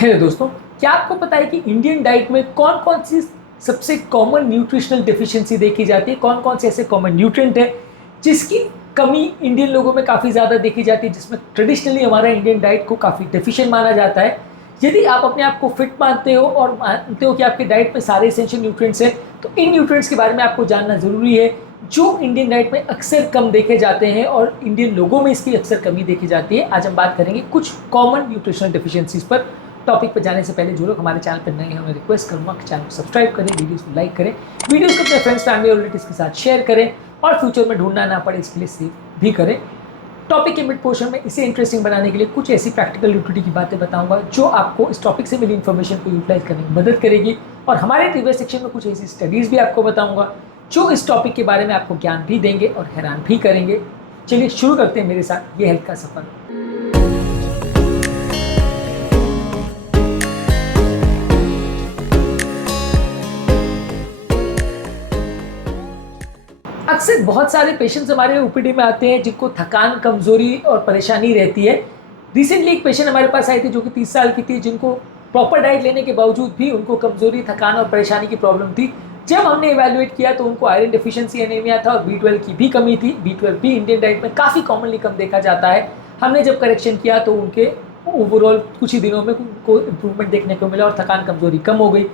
Hello दोस्तों, क्या आपको पता है कि इंडियन डाइट में कौन कौन सी सबसे कॉमन न्यूट्रिशनल डेफिशिएंसी देखी जाती है? कौन कौन से ऐसे कॉमन न्यूट्रिएंट है जिसकी कमी इंडियन लोगों में काफ़ी ज़्यादा देखी जाती है, जिसमें ट्रेडिशनली हमारा इंडियन डाइट को काफ़ी डेफिशिएंट माना जाता है। यदि आप अपने आप को फिट मानते हो और मानते हो कि आपके डाइट में सारे एसेंशियल न्यूट्रिएंट्स हैं, तो इन न्यूट्रिएंट्स के बारे में आपको जानना ज़रूरी है, जो इंडियन डाइट में अक्सर कम देखे जाते हैं और इंडियन लोगों में इसकी अक्सर कमी देखी जाती है। आज हम बात करेंगे कुछ कॉमन न्यूट्रिशनल डेफिशिएंसीज पर। टॉपिक पर जाने से पहले जो लोग हमारे चैनल पर नए हैं, उन्हें रिक्वेस्ट करूंगा कि चैनल को सब्सक्राइब करें, वीडियोस को लाइक करें, वीडियोस को अपने फ्रेंड्स, फैमिली और रिलेटिव्स के साथ शेयर करें और फ्यूचर में ढूंढना ना पड़े इसके लिए सेव भी करें। टॉपिक के मिड पोर्शन में इसे इंटरेस्टिंग बनाने के लिए कुछ ऐसी प्रैक्टिकल यूटिलिटी की बातें बताऊंगा जो आपको इस टॉपिक से मिली इन्फॉर्मेशन को यूटिलाइज करने में मदद करेगी। और हमारे ट्रिविया सेक्शन में कुछ ऐसी स्टडीज़ भी आपको बताऊंगा जो इस टॉपिक के बारे में आपको ज्ञान भी देंगे और हैरान भी करेंगे। चलिए शुरू करते हैं मेरे साथ ये हेल्थ का सफर। अक्सर बहुत सारे पेशेंट्स हमारे ओपीडी में आते हैं जिनको थकान, कमजोरी और परेशानी रहती है। रिसेंटली एक पेशेंट हमारे पास आई थी जो कि 30 साल की थी, जिनको प्रॉपर डाइट लेने के बावजूद भी उनको कमजोरी, थकान और परेशानी की प्रॉब्लम थी। जब हमने इवैल्यूएट किया तो उनको आयरन डेफिशिएंसी एनीमिया था और B12 की भी कमी थी। B12 भी इंडियन डाइट में काफ़ी कॉमनली कम देखा जाता है। हमने जब करेक्शन किया तो उनके ओवरऑल कुछ ही दिनों में उनको इम्प्रूवमेंट देखने को मिला और थकान, कमजोरी कम हो गई।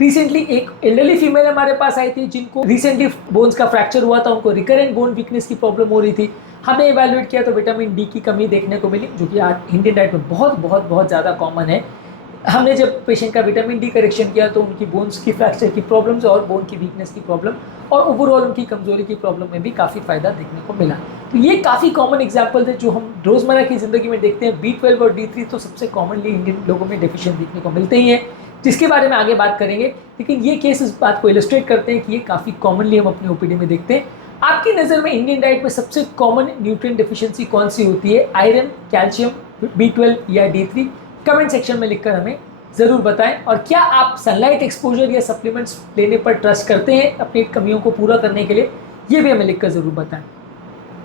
रिसेंटली एक एल्डरली फीमेल हमारे पास आई थी जिनको रिसेंटली बोन्स का फ्रैक्चर हुआ था, उनको रिकरेंट बोन वीकनेस की प्रॉब्लम हो रही थी। हमने इवैल्यूएट किया तो विटामिन डी की कमी देखने को मिली, जो कि आज इंडियन डाइट में बहुत बहुत बहुत ज़्यादा कॉमन है। हमने जब पेशेंट का विटामिन डी करेक्शन किया तो उनकी बोन्स की फ्रैक्चर की प्रॉब्लम्स और बोन की वीकनेस की प्रॉब्लम और ओवरऑल उनकी कमजोरी की प्रॉब्लम में भी काफ़ी फ़ायदा देखने को मिला। तो ये काफ़ी कॉमन एग्जाम्पल थे जो हम रोज़मर्रा की ज़िंदगी में देखते हैं। B12 और D3 तो सबसे कॉमनली इंडियन लोगों में डेफिशिएंट देखने को मिलते ही हैं, जिसके बारे में आगे बात करेंगे। लेकिन ये केस इस बात को इलस्ट्रेट करते हैं कि ये काफ़ी कॉमनली हम अपनी ओपीडी में देखते हैं। आपकी नज़र में इंडियन डाइट में सबसे कॉमन न्यूट्रिएंट डेफिशिएंसी कौन सी होती है? आयरन, कैल्शियम, B12 या D3? कमेंट सेक्शन में लिखकर हमें ज़रूर बताएं। और क्या आप सनलाइट एक्सपोजर या सप्लीमेंट्स लेने पर ट्रस्ट करते हैं अपनी कमियों को पूरा करने के लिए? ये भी हमें लिखकर ज़रूर बताएं।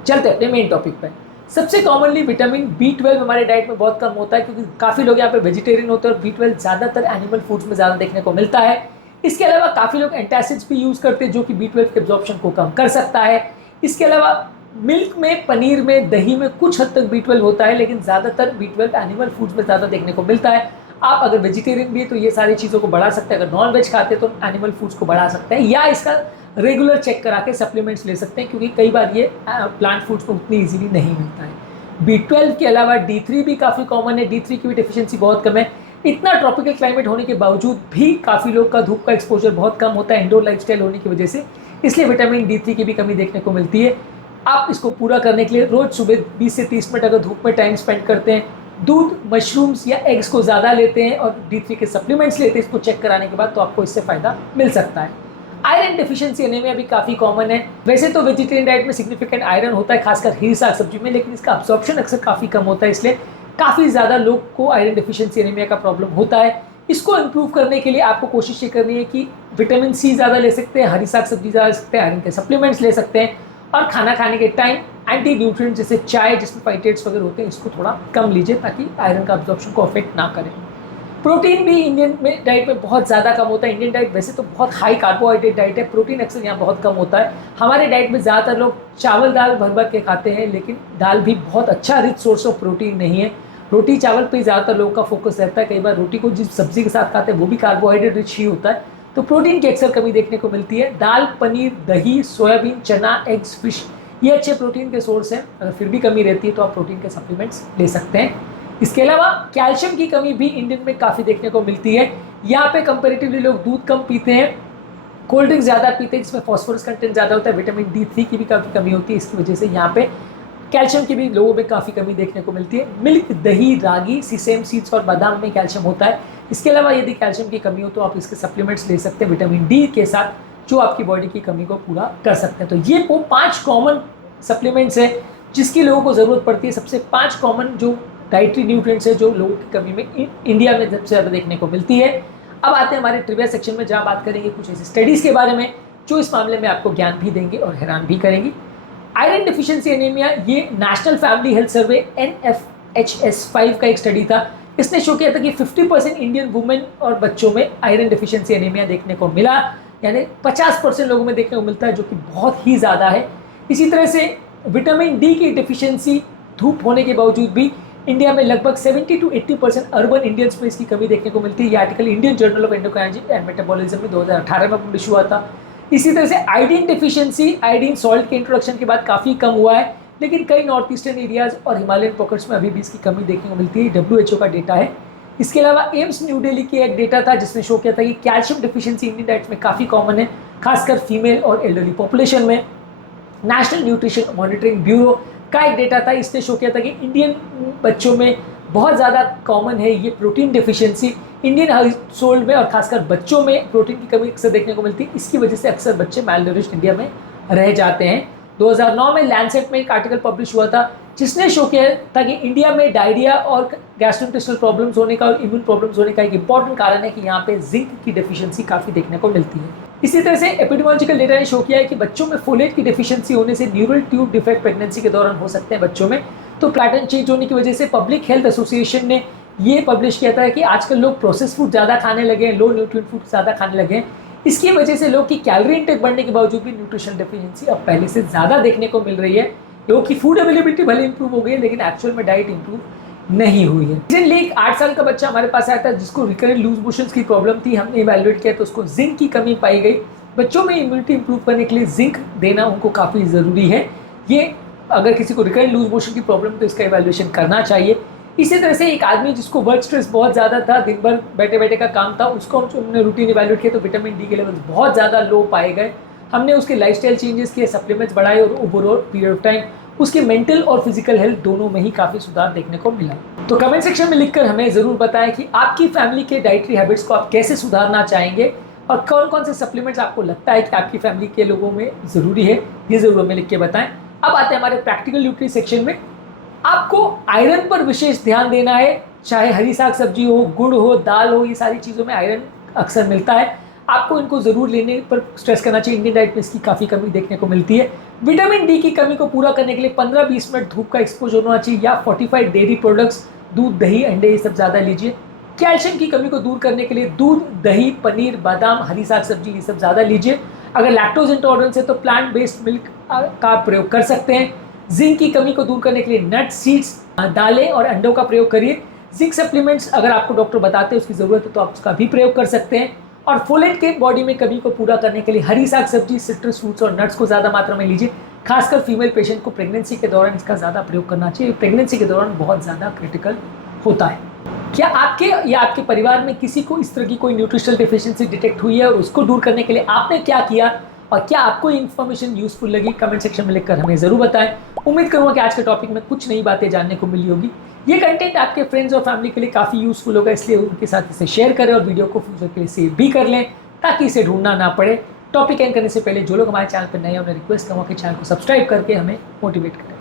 चलते हैं अपने मेन टॉपिक पर। सबसे कॉमनली विटामिन B12 हमारे डाइट में बहुत कम होता है, क्योंकि काफ़ी लोग यहाँ पे वेजिटेरियन होते हैं और B12 ज़्यादातर एनिमल फूड्स में ज़्यादा देखने को मिलता है। इसके अलावा काफ़ी लोग एंटासिड्स भी यूज़ करते हैं जो कि B12 के एब्जॉर्प्शन को कम कर सकता है। इसके अलावा मिल्क में, पनीर में, दही में कुछ हद तक B12 होता है, लेकिन ज़्यादातर B12 एनिमल फूड्स में ज़्यादा देखने को मिलता है। आप अगर वेजिटेरियन भी है तो ये सारी चीज़ों को बढ़ा सकते हैं। अगर नॉन वेज खाते हैं तो एनिमल फूड्स को बढ़ा सकते हैं या इसका रेगुलर चेक करा के सप्लीमेंट्स ले सकते हैं, क्योंकि कई बार ये प्लांट फूड्स में उतनी इजीली नहीं मिलता है। B12 के अलावा D3 भी काफ़ी कॉमन है। D3 की भी डेफिशिएंसी बहुत कम है। इतना ट्रॉपिकल क्लाइमेट होने के बावजूद भी काफ़ी लोग का धूप का एक्सपोजर बहुत कम होता है इंडोर लाइफस्टाइल होने की वजह से, इसलिए विटामिन D3 की भी कमी देखने को मिलती है। आप इसको पूरा करने के लिए रोज़ सुबह 20 से 30 मिनट अगर धूप में टाइम स्पेंड करते हैं, दूध, मशरूम्स या एग्स को ज़्यादा लेते हैं और D3 के सप्लीमेंट्स लेते हैं इसको चेक कराने के बाद, तो आपको इससे फ़ायदा मिल सकता है। आयरन डेफिशिएंसी एनीमिया भी काफ़ी कॉमन है। वैसे तो वेजिटेरियन डाइट में सिग्निफिकेंट आयरन होता है, खासकर हरी साग सब्जी में, लेकिन इसका अब्जॉर्प्शन अक्सर काफ़ी कम होता है, इसलिए काफ़ी ज़्यादा लोग को आयरन डेफिशिएंसी एनीमिया का प्रॉब्लम होता है। इसको इम्प्रूव करने के लिए आपको कोशिश ये करनी है कि विटामिन सी ज़्यादा ले सकते हैं, हरी साग सब्जी ज़्यादा ले सकते हैं, आयरन के सप्लीमेंट्स ले सकते हैं और खाना खाने के टाइम एंटी न्यूट्रिएंट जैसे चाय जिसमें फाइटेट्स वगैरह होते हैं इसको थोड़ा कम लीजिए, ताकि आयरन का अब्जॉर्प्शन को अफेक्ट ना करें। प्रोटीन भी इंडियन में डाइट में बहुत ज़्यादा कम होता है। इंडियन डाइट वैसे तो बहुत हाई कार्बोहाइड्रेट डाइट है, प्रोटीन अक्सर यहाँ बहुत कम होता है। हमारे डाइट में ज़्यादातर लोग चावल दाल भर भर के खाते हैं, लेकिन दाल भी बहुत अच्छा रिच सोर्स ऑफ प्रोटीन नहीं है। रोटी चावल पे ज़्यादातर लोगों का फोकस रहता है। कई बार रोटी को जिस सब्जी के साथ खाते हैं वो भी कार्बोहाइड्रेट रिच ही होता है, तो प्रोटीन की अक्सर कमी देखने को मिलती है। दाल, पनीर, दही, सोयाबीन, चना, एग्स, फिश ये अच्छे प्रोटीन के सोर्स हैं। अगर फिर भी कमी रहती है तो आप प्रोटीन के सप्लीमेंट्स ले सकते हैं। इसके अलावा कैल्शियम की कमी भी इंडियन में काफ़ी देखने को मिलती है। यहाँ पे कंपैरेटिवली लोग दूध कम पीते हैं, कोल्ड ड्रिंक्स ज़्यादा पीते हैं जिसमें फॉस्फोरस कंटेंट ज़्यादा होता है। विटामिन D3 की भी काफ़ी कमी होती है, इसकी वजह से यहाँ पे कैल्शियम की भी लोगों में काफ़ी कमी देखने को मिलती है। मिल्क, दही, रागी, सीसेम सीड्स और बादाम में कैल्शियम होता है। इसके अलावा यदि कैल्शियम की कमी हो तो आप इसके सप्लीमेंट्स ले सकते हैं विटामिन डी के साथ, जो आपकी बॉडी की कमी को पूरा कर सकते हैं। तो ये वो 5 कॉमन सप्लीमेंट्स है जिसकी लोगों को ज़रूरत पड़ती है। सबसे 5 कॉमन जो डाइटरी न्यूट्रिएंट्स है जो लोगों की कमी में इंडिया में सबसे ज़्यादा देखने को मिलती है। अब आते हैं हमारे ट्रिविया सेक्शन में, जहाँ बात करेंगे कुछ ऐसी स्टडीज़ के बारे में जो इस मामले में आपको ज्ञान भी देंगे और हैरान भी करेंगी। आयरन डेफिशिएंसी एनीमिया, ये national family health survey NFHS 5 का एक स्टडी था इसने शो किया था कि 50% इंडियन वुमेन और बच्चों में आयरन डिफिशियंसी एनीमिया देखने को मिला, यानी 50% लोगों में देखने को मिलता है, जो कि बहुत ही ज़्यादा है। इसी तरह से विटामिन डी की डिफिशियंसी धूप होने के बावजूद भी इंडिया में लगभग 70 to 80% अर्बन इंडियंस में इसकी कमी देखने को मिलती है। ये article Indian journal of endocrinology and metabolism में 2018 में पब्लिश हुआ था। इसी तरह से आयोडीन डिफिशियंसी आयोडीन सॉल्ट के इंट्रोडक्शन के बाद काफ़ी कम हुआ है, लेकिन कई नॉर्थ ईस्टर्न एरियाज और हिमालयन पॉकेट्स में अभी भी इसकी कमी देखने को मिलती है। WHO का डेटा है। इसके अलावा एम्स न्यू दिल्ली की एक डेटा था जिसने शो किया था कि कैल्शियम डिफिशियंसी इंडियन डाइट में काफ़ी कॉमन है, खासकर फीमेल और एल्डरली पॉपुलेशन में। नेशनल न्यूट्रिशन मॉनिटरिंग ब्यूरो का एक डेटा था, इसने शो किया था कि इंडियन बच्चों में बहुत ज़्यादा कॉमन है ये protein deficiency. Indian house hold में और खासकर बच्चों में प्रोटीन की कमी अक्सर देखने को मिलती है। इसकी वजह से अक्सर बच्चे मैलनरिश्ड इंडिया में रह जाते हैं। 2009 में लैंसेट में एक आर्टिकल पब्लिश हुआ था जिसने शो किया था कि इंडिया में डायरिया और गैस्ट्रोइंटेस्टाइनल प्रॉब्लम्स होने का और इम्यून प्रॉब्लम्स होने का एक इंपॉर्टेंट कारण है कि यहाँ पे जिंक की डेफिशिएंसी काफ़ी देखने को मिलती है। इसी तरह से एपिडेमियोलॉजिकल डेटा ने शो किया है कि बच्चों में फोलेट की डेफिशिएंसी होने से न्यूरल ट्यूब डिफेक्ट प्रेगनेंसी के दौरान हो सकते हैं बच्चों में। तो पैटर्न चेंज होने की वजह से पब्लिक हेल्थ एसोसिएशन ने ये पब्लिश किया था कि आजकल लोग प्रोसेस फूड ज़्यादा खाने लगे हैं, लो न्यूट्रिएंट फूड ज़्यादा खाने लगे हैं। इसकी वजह से लोग की कैलोरी इंटेक बढ़ने के बावजूद भी न्यूट्रिशन डेफिशिएंसी अब पहले से ज़्यादा देखने को मिल रही है। लोगों की फूड अवेलेबिलिटी भले इंप्रूव हो गई है, लेकिन एक्चुअल में डाइट इंप्रूव नहीं हुई है। रिसेंटली एक 8 साल का बच्चा हमारे पास आया था जिसको रिकरेंट लूज मोशंस की प्रॉब्लम थी। हमने इवैल्यूएट किया तो उसको जिंक की कमी पाई गई। बच्चों में इम्यूनिटी इंप्रूव करने के लिए जिंक देना उनको काफ़ी ज़रूरी है। ये अगर किसी को रिकरेंट लूज मोशन की प्रॉब्लम तो इसका इवैल्यूएशन करना चाहिए। इसी तरह से एक आदमी जिसको वर्क स्ट्रेस बहुत ज़्यादा था, दिन भर बैठे बैठे का काम था, उसको हमने रूटीन इवैल्यूएट किया तो विटामिन डी के लेवल्स बहुत ज़्यादा लो पाए गए। हमने उसके लाइफस्टाइल चेंजेस किए, सप्लीमेंट्स बढ़ाए और ओवरऑल पीरियड ऑफ टाइम उसके मेंटल और फिजिकल हेल्थ दोनों में ही काफ़ी सुधार देखने को मिला। तो कमेंट सेक्शन में लिखकर हमें ज़रूर बताएं कि आपकी फैमिली के डाइटरी हैबिट्स को आप कैसे सुधारना चाहेंगे और कौन कौन से सप्लीमेंट्स आपको लगता है कि आपकी फैमिली के लोगों में ज़रूरी है, ये ज़रूर हमें लिख के बताएं। अब आते हैं हमारे प्रैक्टिकल न्यूट्री सेक्शन में। आपको आयरन पर विशेष ध्यान देना है, चाहे हरी साग सब्जी हो, गुड़ हो, दाल हो, ये सारी चीज़ों में आयरन अक्सर मिलता है। आपको इनको ज़रूर लेने पर स्ट्रेस करना चाहिए। इंडियन डाइट में इसकी काफ़ी कमी देखने को मिलती है। विटामिन डी की कमी को पूरा करने के लिए 15-20 मिनट धूप का एक्सपोजर होना चाहिए या फोर्टिफाइड डेयरी प्रोडक्ट्स, दूध, दही, अंडे, ये सब ज़्यादा लीजिए। कैल्शियम की कमी को दूर करने के लिए दूध, दही, पनीर, बादाम, हरी साग सब्जी, ये सब ज़्यादा लीजिए। अगर लैक्टोज इंटॉलरेंस है तो प्लांट बेस्ड मिल्क का प्रयोग कर सकते हैं। जिंक की कमी को दूर करने के लिए नट्स, सीड्स, दालें और अंडों का प्रयोग करिए। जिंक सप्लीमेंट्स अगर आपको डॉक्टर बताते हैं उसकी ज़रूरत है तो आप उसका भी प्रयोग कर सकते हैं। और फोलेट के बॉडी में कमी को पूरा करने के लिए हरी साग सब्जी, सिट्रस फ्रूट्स और नट्स को ज़्यादा मात्रा में लीजिए। खासकर फीमेल पेशेंट को प्रेगनेंसी के दौरान इसका ज़्यादा प्रयोग करना चाहिए। प्रेगनेंसी के दौरान बहुत ज़्यादा क्रिटिकल होता है। क्या आपके या आपके परिवार में किसी को इस तरह की कोई न्यूट्रिशनल डेफिशिएंसी डिटेक्ट हुई है और उसको दूर करने के लिए आपने क्या किया और क्या आपको इन्फॉर्मेशन यूजफुल लगी? कमेंट सेक्शन में लिखकर हमें ज़रूर बताएं। उम्मीद करूँगा कि आज के टॉपिक में कुछ नई बातें जानने को मिली होगी। ये कंटेंट आपके फ्रेंड्स और फैमिली के लिए काफ़ी यूजफुल होगा, इसलिए उनके साथ इसे शेयर करें और वीडियो को फ्यूचर के लिए सेव भी कर लें ताकि इसे ढूंढना ना पड़े। टॉपिक एंड करने से पहले जो लोग हमारे चैनल पर नए हैं उन्हें रिक्वेस्ट करूँगा कि चैनल को सब्सक्राइब करके हमें मोटिवेट करें।